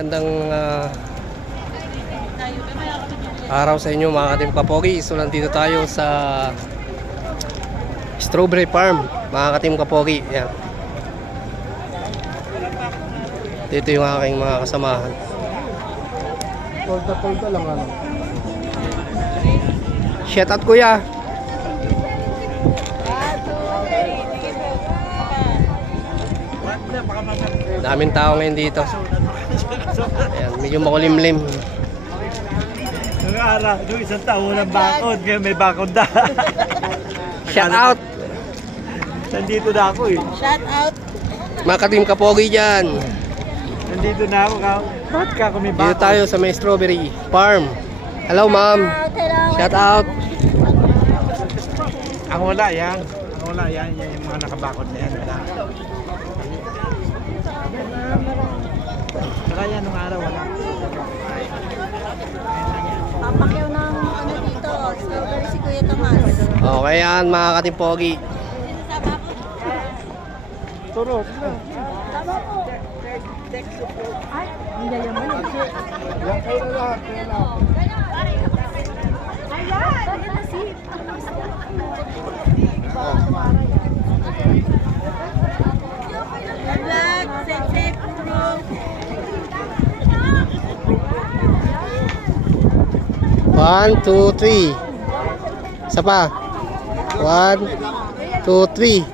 Magandang araw sa inyo mga katim kapogi. So nandito tayo sa Strawberry Farm mga katim kapogi. Yan. Dito yung aking mga kasamahan. Polta lang ano. Shout out kuya. Daming tao ngayon dito. Ayan, medyo makulimlim. Nung araw, nung isang taon ng bakod, ngayon may bakod na. Shout out Nandito na ako eh. Shout out. mga katim kapogi dyan. Nandito na ako. Bakit ka kung may Dito bakod? tayo sa may Strawberry Farm. Hello ma'am. Shout out. Ang wala yan. Ang wala yan. Yan yung mga nakabakod na yan. Wala. Saka yan nung araw wala. Papakyaw ng ano dito, strawberry si Kuya Tomas. Okay yan mga katim pogi. Turo. Tama po. Ay, hindi yaman. Yan kayo na lahat. Ayan, ayan na si. Vlog, safe bro. 1, 2, 3. Isa pa. 1, 2, 3.